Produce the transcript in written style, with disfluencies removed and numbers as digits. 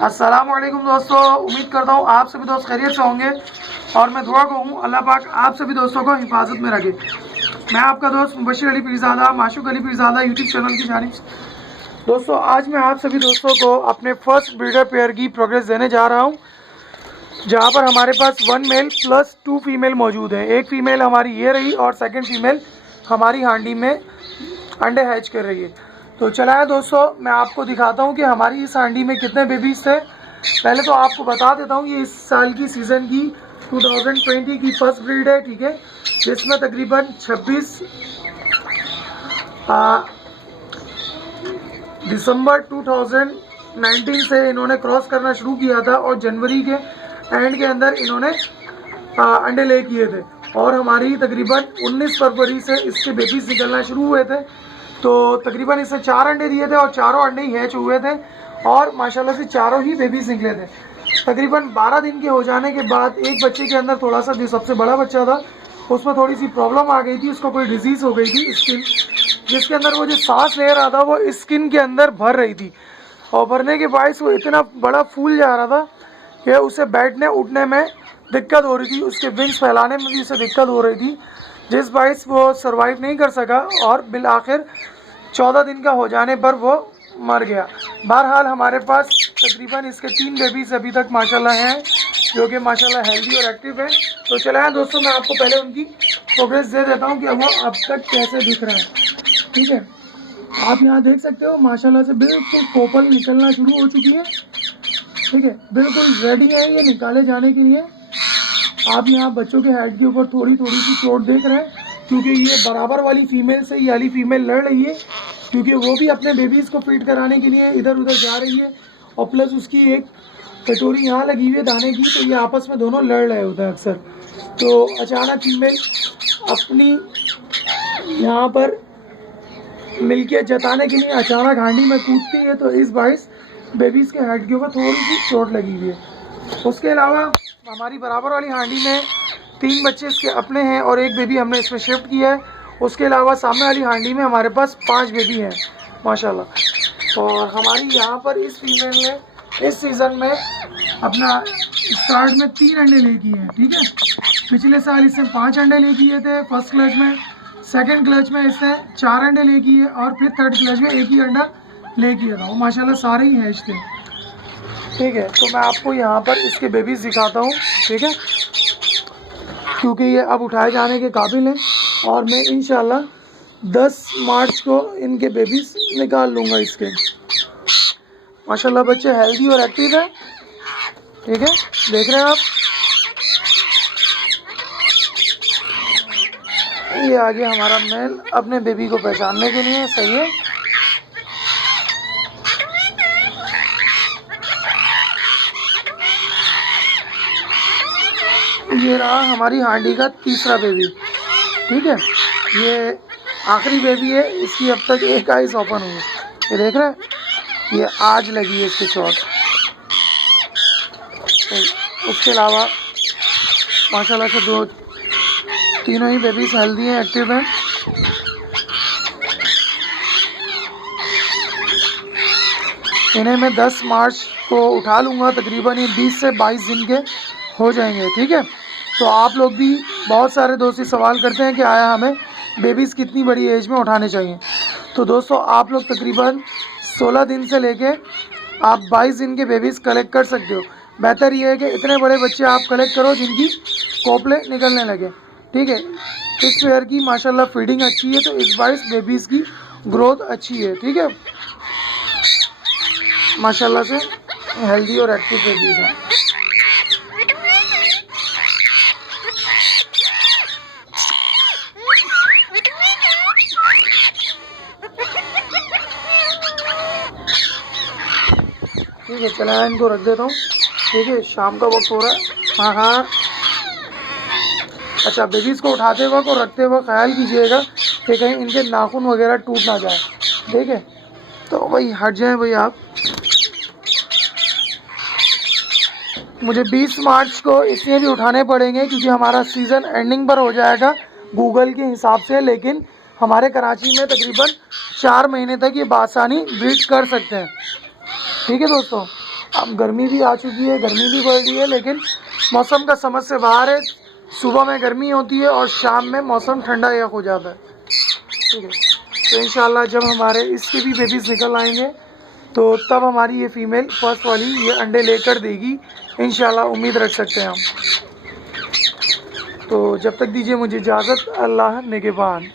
अस्सलामुअलैकुम दोस्तों, उम्मीद करता हूँ आप सभी दोस्त खैरियत से होंगे और मैं दुआ को हूँ अल्लाह पाक आप सभी दोस्तों को हिफाजत में रखे। मैं आपका दोस्त मुबशिर अली पीरज़ादा माशूक अली पीरज़ादा यूट्यूब चैनल की जानिब से दोस्तों आज मैं आप सभी दोस्तों को अपने फर्स्ट ब्रीडर पेयर की प्रोग्रेस देने जा रहा हूँ, जहाँ पर हमारे पास 1 मेल प्लस 2 फीमेल मौजूद है। एक फ़ीमेल हमारी ये रही और सेकेंड फीमेल हमारी हांडी में अंडे हैच कर रही है। तो चला है दोस्तों, मैं आपको दिखाता हूँ कि हमारी इस हांडी में कितने बेबीज़ थे। पहले तो आपको बता देता हूँ ये इस साल की सीज़न की 2020 की फर्स्ट ब्रीड है, ठीक है, जिसमें तकरीबन 26 दिसंबर 2019 से इन्होंने क्रॉस करना शुरू किया था और जनवरी के एंड के अंदर इन्होंने अंडे ले किए थे और हमारी तकरीबन 19 फरवरी से इसके बेबीज निकलना शुरू हुए थे। तो तकरीबन इससे 4 अंडे दिए थे और चारों अंडे ही हैच हुए थे और माशाल्लाह से चारों ही बेबीज निकले थे। तकरीबन 12 दिन के हो जाने के बाद एक बच्चे के अंदर थोड़ा सा, जो सबसे बड़ा बच्चा था उसमें थोड़ी सी प्रॉब्लम आ गई थी, उसको कोई डिजीज़ हो गई थी स्किन, जिसके अंदर वो जो सांस ले रहा था वो स्किन के अंदर भर रही थी और भरने के बायस वो इतना बड़ा फूल जा रहा था कि उसे बैठने उठने में दिक्कत हो रही थी, उसके विंग्स फैलाने में भी उसे दिक्कत हो रही थी, जिस बायस वो सरवाइव नहीं कर सका और बिल आखिर 14 दिन का हो जाने पर वो मर गया। बहरहाल हमारे पास तकरीबन इसके 3 बेबीज़ अभी तक माशाल्लाह हैं, जो कि माशाल्लाह हेल्दी और एक्टिव है। तो चला है दोस्तों, मैं आपको पहले उनकी प्रोग्रेस दे देता हूँ कि वो अब तक कैसे दिख रहा है। ठीक है, आप यहाँ देख सकते हो माशाल्लाह से बिल्कुल पोपल निकलना शुरू हो चुकी है। ठीक है, बिल्कुल रेडी है ये निकाले जाने के लिए। आप यहाँ बच्चों के हेड के ऊपर थोड़ी सी चोट देख रहे हैं, क्योंकि ये बराबर वाली फीमेल से ये वाली फीमेल लड़ रही है, क्योंकि वो भी अपने बेबीज़ को फीड कराने के लिए इधर उधर जा रही है और प्लस उसकी एक कटोरी यहाँ लगी हुई है दाने की, तो ये आपस में दोनों लड़ रहे होते हैं अक्सर। तो अचानक फीमेल अपनी यहाँ पर मिल्कियत जताने के लिए अचानक हांडी में कूदती है, तो इस बाइस बेबीज़ के हेड के ऊपर थोड़ी सी चोट लगी हुई है। उसके अलावा हमारी बराबर वाली हांडी में 3 बच्चे इसके अपने हैं और एक बेबी हमने इसमें शिफ्ट किया है। उसके अलावा सामने वाली हांडी में हमारे पास 5 बेबी हैं माशाल्लाह। और हमारी यहाँ पर इस फीमेल ने इस सीज़न में अपना स्टार्ट में 3 अंडे ले किए हैं। ठीक है, पिछले साल इसने 5 अंडे ले किए थे फर्स्ट क्लच में, सेकंड क्लच में इसने 4 अंडे ले किए और फिर थर्ड क्लच में 1 ही अंडा ले किया था। वो माशाल्लाह सारे ही हैच थे। ठीक है, तो मैं आपको यहाँ पर इसके बेबीज़ दिखाता हूँ। ठीक है, क्योंकि ये अब उठाए जाने के काबिल हैं और मैं इंशाल्लाह 10 मार्च को इनके बेबीज़ निकाल लूँगा इसके। माशाल्लाह बच्चे हेल्दी और एक्टिव है। ठीक है, देख रहे हैं आप, ये आ गया हमारा मेल अपने बेबी को पहचानने के लिए। सही है, ये रहा हमारी हांडी का तीसरा बेबी। ठीक है, ये आखिरी बेबी है, इसकी अब तक एक आइस ओपन हुई, ये देख रहे हैं, ये आज लगी है इसकी चोट। तो उसके अलावा माशाल्लाह से तीनों ही बेबीज हेल्दी हैं, एक्टिव हैं। इन्हें मैं 10 मार्च को उठा लूँगा, तकरीबन ये 20 से 22 दिन के हो जाएंगे। ठीक है, तो आप लोग भी बहुत सारे दोस्त सवाल करते हैं कि आया हमें बेबीज़ कितनी बड़ी एज में उठाने चाहिए। तो दोस्तों आप लोग तकरीबन 16 दिन से लेके आप 22 दिन के बेबीज़ कलेक्ट कर सकते हो। बेहतर ये है कि इतने बड़े बच्चे आप कलेक्ट करो जिनकी कोपले निकलने लगे। ठीक है, इस पेयर की माशाल्लाह फीडिंग अच्छी है, तो इस 22 बेबीज़ की ग्रोथ अच्छी है। ठीक है, माशाल्लाह से हेल्दी और एक्टिव बेबीज़ हैं। ठीक है, चला इनको रख देता हूँ। ठीक है, शाम का वक्त हो रहा है। हाँ, अच्छा, बेबीज़ को उठाते वक्त और रखते वक्त ख्याल कीजिएगा कि कहीं इनके नाखून वगैरह टूट ना जाए। ठीक है, तो भाई हट जाएं भाई आप। मुझे 20 मार्च को इसलिए भी उठाने पड़ेंगे क्योंकि हमारा सीज़न एंडिंग पर हो जाएगा गूगल के हिसाब से, लेकिन हमारे कराची में तकरीबन 4 महीने तक ये बासानी ब्रीड कर सकते हैं। ठीक है दोस्तों, अब गर्मी भी आ चुकी है, गर्मी भी बढ़ रही है, लेकिन मौसम का समझ से बाहर है। सुबह में गर्मी होती है और शाम में मौसम ठंडा या हो जाता है। ठीक है, तो इंशाल्लाह जब हमारे इसके भी बेबीज़ निकल आएंगे तो तब हमारी ये फ़ीमेल फर्स्ट वाली ये अंडे लेकर देगी इंशाल्लाह, उम्मीद रख सकते हैं हम। तो जब तक दीजिए मुझे इजाज़त, अल्लाह निगहबान।